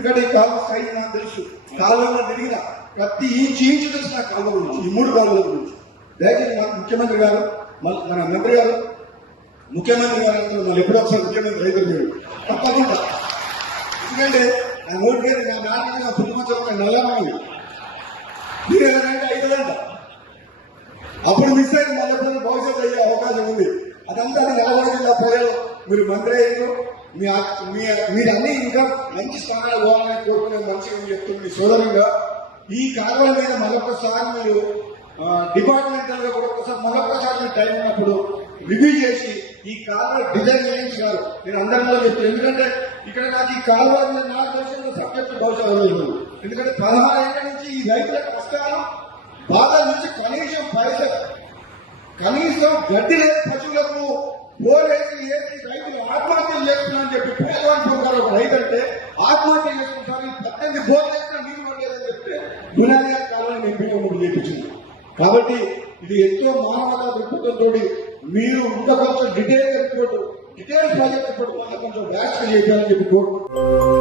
ఎందుకంటే ఈ కాలువ సైజ్ నాకు తెలుసు, కాలువలో తిరిగిన ప్రతి ఇంచు తెలుసు నా కాలువ గురించి, ఈ 3 కాలువల గురించి. దయచేసి నాకు ముఖ్యమంత్రి గారు, మన మంత్రి గారు, ముఖ్యమంత్రి గారు మళ్ళీ ఎప్పుడో ఒకసారి ముఖ్యమంత్రి అయితే మీరు తప్పకుండా, ఎందుకంటే నా నోటి మీద నా నాన్న నా పుట్టుమచ్చ నల్లమైంది, మీరు ఏదంటే 5 గంట అప్పుడు మిస్ అయితే మళ్ళీ భవిష్యత్తు అయ్యే అవకాశం ఉంది. అదంతా నల్గొండ జిల్లా ప్రజలు మీరు మంత్రి అయ్యారు, మీరు అన్ని ఇంకా మంచి స్థానాలు పోవాలని కోరుకునే మంచిగా చెప్తుంది మీ సోదరుగా. ఈ కాలువల మీద మరొకసారి మీరు డిపార్ట్మెంటల్ గా కూడా ఒకసారి మరొకసారి మీరు టైం ఉన్నప్పుడు రివ్యూ చేసి ఈ కాలువ డిజైన్ చేయించారు. నేను అందరిలో చెప్తాను, ఎందుకంటే ఇక్కడ నాకు ఈ కాలువ నాకు తెలిసిన సబ్జెక్టు భవిష్యత్తు లేదు. ఎందుకంటే 16 ఏళ్ల నుంచి ఈ రైతుల కష్టాలు బాధ నుంచి కనీసం పైసలు, కనీసం గడ్డి లేదు పశువులకు బోరేసి వేసి రైతులు ఆత్మహత్యలు చేస్తున్నారని చెప్పి పేదవాళ్ళు పొందారు. ఒక రైతు అంటే ఆత్మహత్య చేసుకుంటారు, 18 బోర్లు వేసినా నీరు పడలేదని చెప్తే గుణాలు కావాలని ఎంపీగా చేయించింది. కాబట్టి ఇది ఎంతో మానవతా దృక్పథంతో మీరు ఇంకా కొంచెం detail report, detail project report కొంచెం వ్యాక్స్ చేయాలని చెప్పి కోరుకుంటున్నాను.